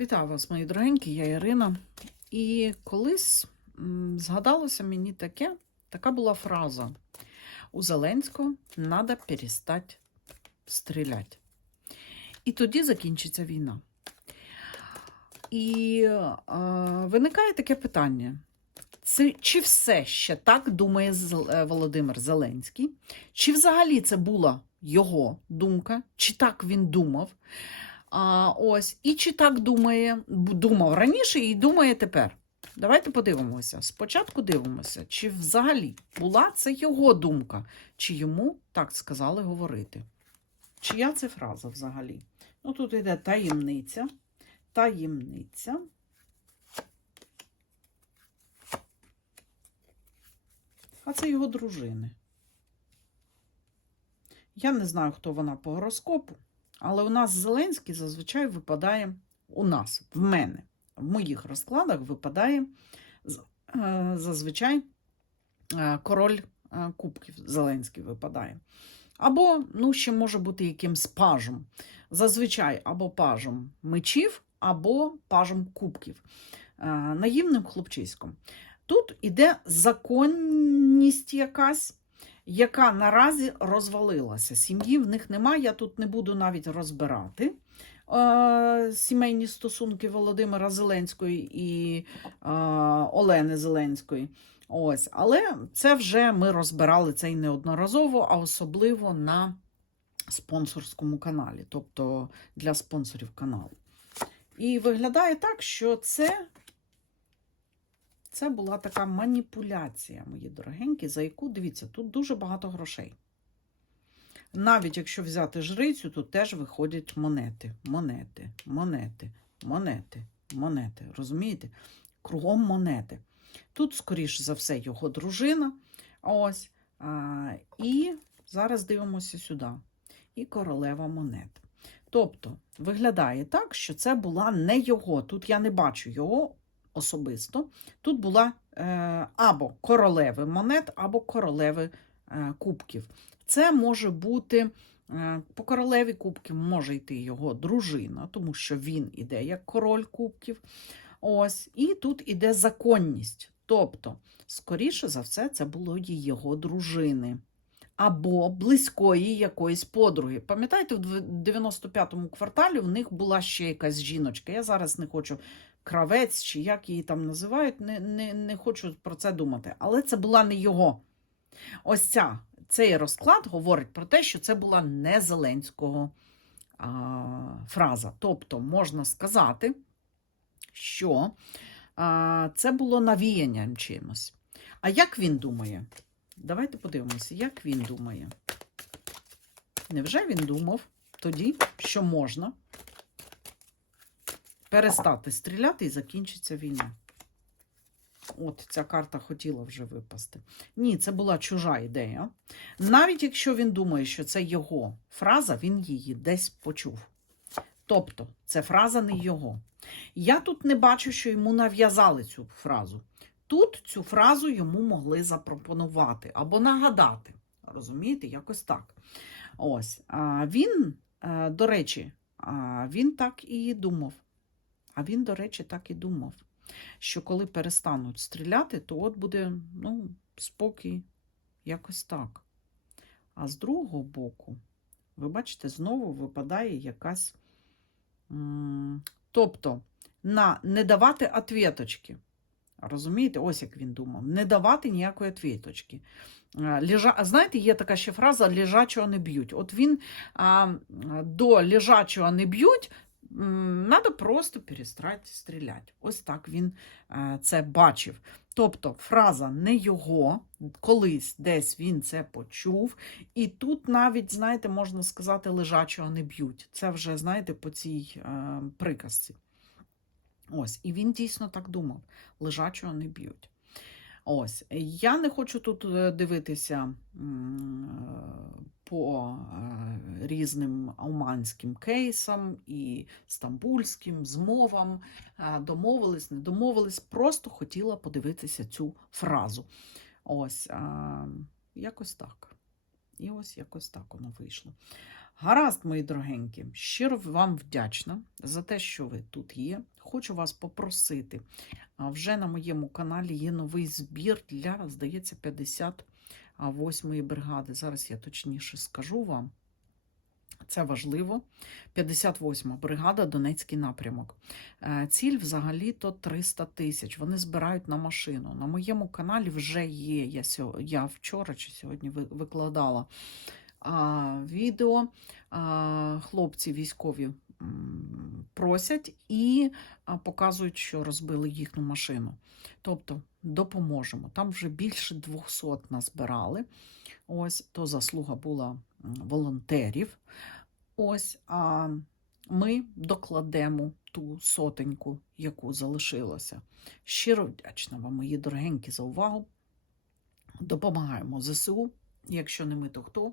Вітаю вас, мої дорогенькі, я Ірина. І колись згадалося мені таке, така була фраза у Зеленського «надо перестати стріляти». І тоді закінчиться війна. І е, виникає таке питання: це, чи все ще так думає е, Володимир Зеленський? Чи взагалі це була його думка, чи так він думав? Ось, і чи так думає, думав раніше і думає тепер. Давайте подивимося. Спочатку дивимося, чи взагалі була це його думка, чи йому так сказали говорити. Чия це фраза взагалі? Ну, тут йде таємниця. Таємниця. А це його дружини. Я не знаю, хто вона по гороскопу, але у нас Зеленський зазвичай випадає у нас, в мене, в моїх розкладах випадає е, зазвичай е, король е, кубків Зеленський випадає. Або, ну, ще може бути якимсь пажем. Зазвичай або пажем мечів, або пажем кубків. Наївним хлопчиськом. Тут іде законність якась, яка наразі розвалилася. Сім'ї в них немає, я тут не буду навіть розбирати е, сімейні стосунки Володимира Зеленської і е, Олени Зеленської. Ось, але це вже ми розбирали це і неодноразово, а особливо на спонсорському каналі, тобто для спонсорів каналу. І виглядає так, що це це була така маніпуляція, мої дорогенькі, за яку, дивіться, тут дуже багато грошей. Навіть якщо взяти жрицю, то теж виходять монети, монети, монети, монети, монети. Розумієте? Кругом монети. Тут, скоріш за все, його дружина. Ось. А, і зараз дивимося сюди. І королева монет. Тобто, виглядає так, що це була не його. Тут я не бачу його особисто. Тут була е, або королеви монет, або королеви е, кубків. Це може бути е, по королеві кубків може йти його дружина, тому що він іде як король кубків. Ось, і тут іде законність. Тобто, скоріше за все, це було його дружини. Або близької якоїсь подруги. Пам'ятаєте, в 95-му кварталі в них була ще якась жіночка. Я зараз не хочу кравець чи як її там називають, не, не, не хочу про це думати. Але це була не його. Ось ця, цей розклад говорить про те, що це була не Зеленського а, фраза. Тобто, можна сказати, що а, це було навіянням чимось. А як він думає? Давайте подивимося, як він думає. Невже він думав тоді, що можна перестати стріляти і закінчиться війна? От ця карта хотіла вже випасти. Ні, це була чужа ідея. Навіть якщо він думає, що це його фраза, він її десь почув. Тобто, це фраза не його. Я тут не бачу, що йому нав'язали цю фразу. Тут цю фразу йому могли запропонувати або нагадати. Розумієте, якось так. Ось. Він, е, до речі, він так і думав. А він, до речі, так і думав, що коли перестануть стріляти, то от буде ну, спокій, якось так. А з другого боку, ви бачите, знову випадає якась. Тобто, на не давати ответочки. Розумієте, ось як він думав, не давати ніякої ответочки. А, Лежа... Знаєте, є така ще фраза лежачого не б'ють. От він а, до лежачого не б'ють, треба просто перестати стріляти. Ось так він а, це бачив. Тобто фраза не його, колись десь він це почув. І тут навіть, знаєте, можна сказати, лежачого не б'ють. Це вже, знаєте, по цій е, приказці. Ось, і він дійсно так думав: лежачого не б'ють. Ось, я не хочу тут е, дивитися е, по е, різним оманським кейсам і стамбульським змовам. Домовились, не домовились, просто хотіла подивитися цю фразу. Ось, е, якось так. І ось якось так воно вийшло. Гаразд, мої дорогенькі, щиро вам вдячна за те, що ви тут є. Хочу вас попросити. Вже на моєму каналі є новий збір для, здається, 58-ї бригади. Зараз я точніше скажу вам. Це важливо. 58-ма бригада, Донецький напрямок. Е, Ціль взагалі-то 300 тисяч. Вони збирають на машину. На моєму каналі вже є. Я, я вчора чи сьогодні ви- викладала відео. Хлопці військові просять і показують, що розбили їхню машину. Тобто допоможемо. Там вже більше 200 назбирали. Ось то заслуга була волонтерів. Ось, а ми докладемо ту сотеньку, яку залишилося. Щиро вдячна вам, мої дорогенькі, за увагу. Допомагаємо ЗСУ, якщо не ми, то хто,